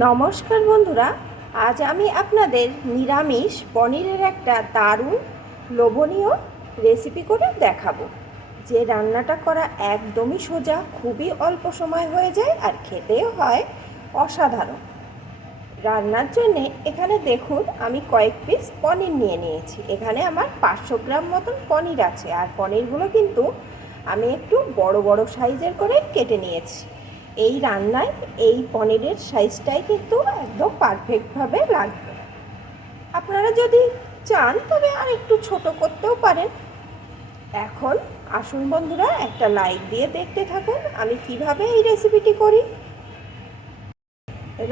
নমস্কার বন্ধুরা, আজ আমি আপনাদের নিরামিষ পনিরের একটা দারুণ লোভনীয় রেসিপি করে দেখাবো। যে রান্নাটা করা একদমই সোজা, খুবই অল্প সময় হয়ে যায় আর খেতেও হয় অসাধারণ। রান্নার জন্যে এখানে দেখুন, আমি কয়েক পিস পনির নিয়ে নিয়েছি। এখানে আমার পাঁচশো গ্রাম মতন পনির আছে। আর পনিরগুলো কিন্তু আমি একটু বড় বড় সাইজের করে কেটে নিয়েছি। এই রান্নায় এই পনিরের সাইজটাই কিন্তু একদম পারফেক্টভাবে লাগবে। আপনারা যদি চান, তবে আর একটু ছোট করতেও পারেন। এখন আসুন বন্ধুরা, একটা লাইক দিয়ে দেখতে থাকুন, আমি কীভাবে এই রেসিপিটি করি।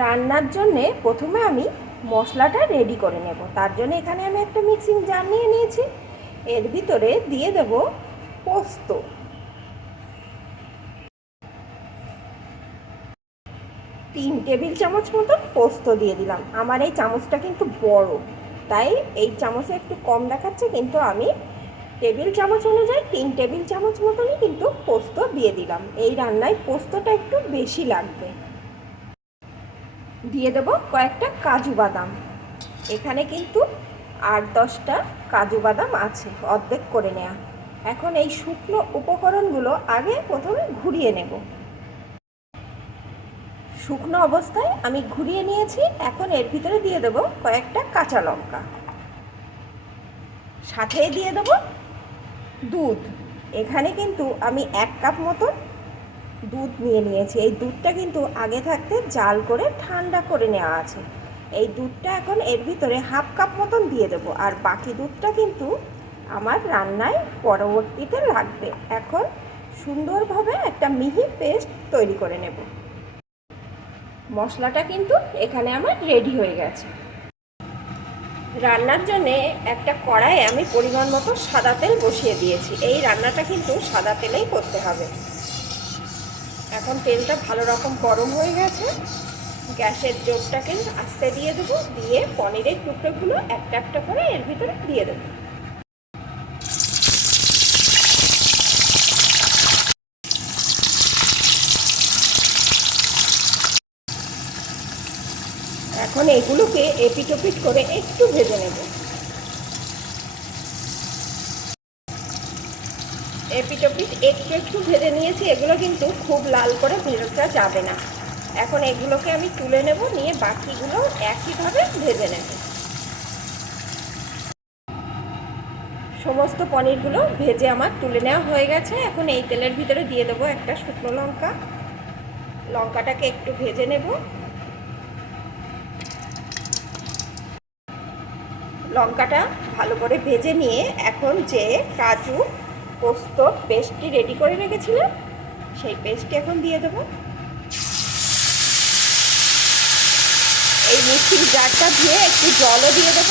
রান্নার জন্যে প্রথমে আমি মশলাটা রেডি করে নেব। তার জন্য এখানে আমি একটা মিক্সিং জার নিয়ে নিয়েছি। এর ভিতরে দিয়ে দেব পোস্ত। তিন টেবিল চামচ মতন পোস্ত দিয়ে দিলাম। আমার এই চামচটা কিন্তু বড়, তাই এই চামচে একটু কম দেখাচ্ছে, কিন্তু আমি টেবিল চামচ অনুযায়ী তিন টেবিল চামচ মতনই কিন্তু পোস্ত দিয়ে দিলাম। এই রান্নায় পোস্তটা একটু বেশি লাগবে। দিয়ে দেব কয়েকটা কাজু বাদাম। এখানে কিন্তু আট দশটা কাজু বাদাম আছে, অর্ধেক করে নেওয়া এখন এই শুকনো উপকরণগুলো আগে প্রথমে ঘুরিয়ে নেব। শুকনো অবস্থায় আমি ঘুরিয়ে নিয়েছি, এখন এর ভিতরে দিয়ে দেব কয়েকটা কাঁচা লঙ্কা। সাথেই দিয়ে দেব দুধ। এখানে কিন্তু আমি এক কাপ মতন দুধ নিয়ে নিয়েছি। এই দুধটা কিন্তু আগে থাকতে জাল করে ঠান্ডা করে নেওয়া আছে। এই দুধটা এখন এর ভিতরে হাফ কাপ মতন দিয়ে দেব। আর বাকি দুধটা কিন্তু আমার রান্নায় পরবর্তীতে লাগবে। এখন সুন্দরভাবে একটা মিহি পেস্ট তৈরি করে নেব। মশলাটা কিন্তু এখানে আমার রেডি হয়ে গেছে। রান্নার জন্যে একটা কড়াইয়ে আমি পরিমাণ মতো সাদা তেল বসিয়ে দিয়েছি। এই রান্নাটা কিন্তু সাদা তেলেই করতে হবে। এখন তেলটা ভালো রকম গরম হয়ে গেছে। গ্যাসের জোরটাকে আস্তে দিয়ে দেবো। দিয়ে পনিরের টুকরোগুলো একটা একটা করে এর ভিতরে দিয়ে দেবো। এখন এগুলোকে এপিটোপিট করে একটু ভেজে নেব। এপিটোপিট একটু একটু ভেজে নিয়েছি, এগুলো কিন্তু খুব লাল করে ভেজা যাবে না। এখন এগুলোকে আমি তুলে নেব, নিয়ে বাকিগুলো একইভাবে ভেজে নেব। সমস্ত পনিরগুলো ভেজে আমার তুলে নেওয়া হয়ে গেছে। এখন এই তেলের ভিতরে দিয়ে দেবো একটা শুকনো লঙ্কা। লঙ্কাটাকে একটু ভেজে নেব। লঙ্কাটা ভালো করে ভেজে নিয়ে এখন যে কাজু, পোস্ত পেস্টটি রেডি করে রেখেছিলাম সেই পেস্টটি এখন দিয়ে দেব। এই মিক্সির জারটা দিয়ে একটু জলও দিয়ে দেব।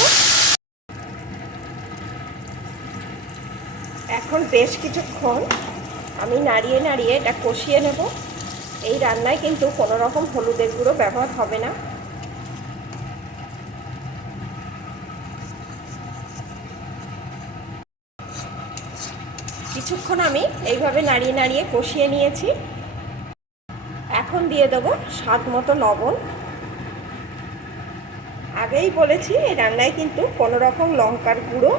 এখন বেশ কিছুক্ষণ আমি নাড়িয়ে নাড়িয়ে এটা কষিয়ে নেব। এই রান্নায় কিন্তু কোনো রকম হলুদের গুঁড়ো ব্যবহার হবে না। কিছুক্ষণ আমি এইভাবে নাড়িয়ে নাড়িয়ে কষিয়ে নিয়েছি। এখন দিয়ে দেব স্বাদ মতো লবণ। আগেই বলেছি, এই রান্নায় কিন্তু কোনো রকম লঙ্কার গুঁড়ো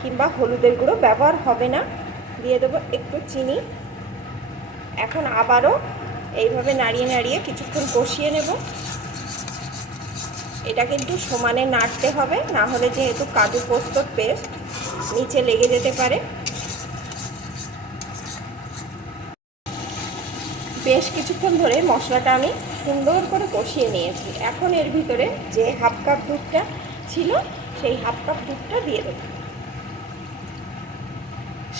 কিংবা হলুদের গুঁড়ো ব্যবহার হবে না। দিয়ে দেবো একটু চিনি। এখন আবারও এইভাবে নাড়িয়ে নাড়িয়ে কিছুক্ষণ কষিয়ে নেব। এটা কিন্তু সমানে নাড়তে হবে, না হলে যেহেতু কাজু পোস্তর পেস্ট নিচে লেগে যেতে পারে। বেশ কিছুক্ষণ ধরে মশলাটা আমি সুন্দর করে কষিয়ে নিয়েছি। এখন এর ভিতরে যে হাফ কাপ দুধটা ছিল, সেই হাফ কাপ দুধটা দিয়ে দেব।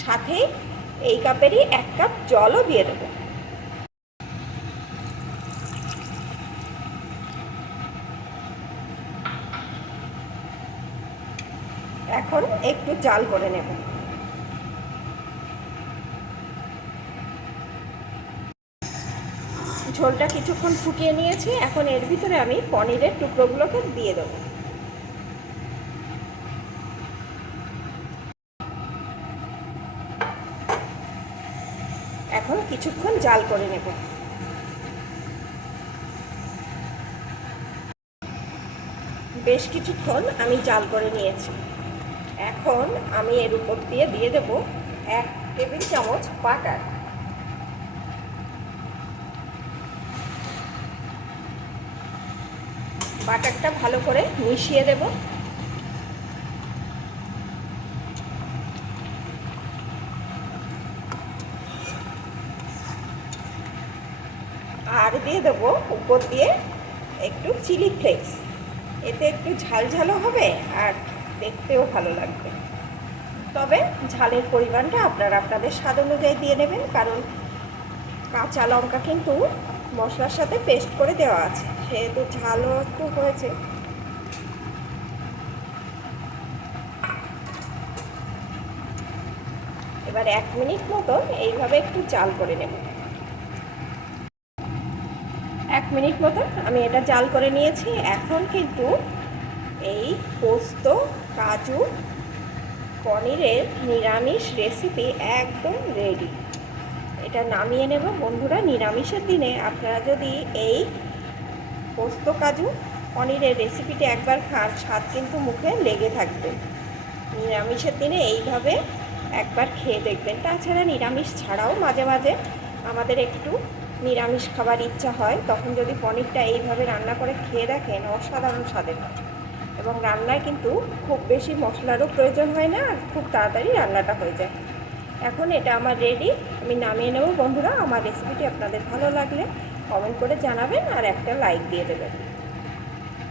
সাথে এই কাপেরই এক কাপ জলও দিয়ে দেব। এখন একটু জাল করে নেব। ঝোলটা কিছুক্ষণ ফুটিয়ে নিয়েছি। এখন এর ভিতরে আমি পনিরের টুকরোগুলোকে দিয়ে দেবো। এখন কিছুক্ষণ জাল করে নেব। বেশ কিছুক্ষণ আমি জাল করে নিয়েছি। এখন আমি এর উপর দিয়ে দিয়ে দেব এক টেবিল চামচ বাটার। বাটারটা ভালো করে মিশিয়ে দেব। আর দিয়ে দেবো উপর দিয়ে একটু চিলি ফ্লেক্স। এতে একটু ঝাল ঝালও হবে আর দেখতেও ভালো লাগবে। তবে ঝালের পরিমাণটা আপনারা আপনাদের স্বাদ অনুযায়ী দিয়ে নেবেন, কারণ কাঁচা লঙ্কা কিন্তু মশলার সাথে পেস্ট করে দেওয়া আছে। সেহেতু ঝালও একটু হয়েছে। এবার এক মিনিট মতো এইভাবে একটু জাল করে নেব। এক মিনিট মতো আমি এটা জাল করে নিয়েছি। এখন কিন্তু এই পোস্ত, কাজু, পনিরের নিরামিষ রেসিপি একদম রেডি এটা নামিয়ে নেব। বন্ধুরা, নিরামিষের দিনে আপনারা যদি এই পোস্ত কাজু পনিরের রেসিপিটি একবার খান, স্বাদ কিন্তু মুখে লেগে থাকবে। নিরামিষের দিনে এইভাবে একবার খেয়ে দেখবেন। তাছাড়া নিরামিষ ছাড়াও মাঝে মাঝে আমাদের একটু নিরামিষ খাবার ইচ্ছা হয়, তখন যদি পনিরটা এইভাবে রান্না করে খেয়ে দেখেন, অসাধারণ স্বাদের। হয় এবং রান্নায় কিন্তু খুব বেশি মশলারও প্রয়োজন হয় না, আর খুব তাড়াতাড়ি রান্নাটা হয়ে যায়। এখন এটা আমার রেডি আমি নামিয়ে নেব বন্ধুরা, আমার রেসিপিটি আপনাদের ভালো লাগলে কমেন্ট করে জানাবেন আর একটা লাইক দিয়ে দেবেন।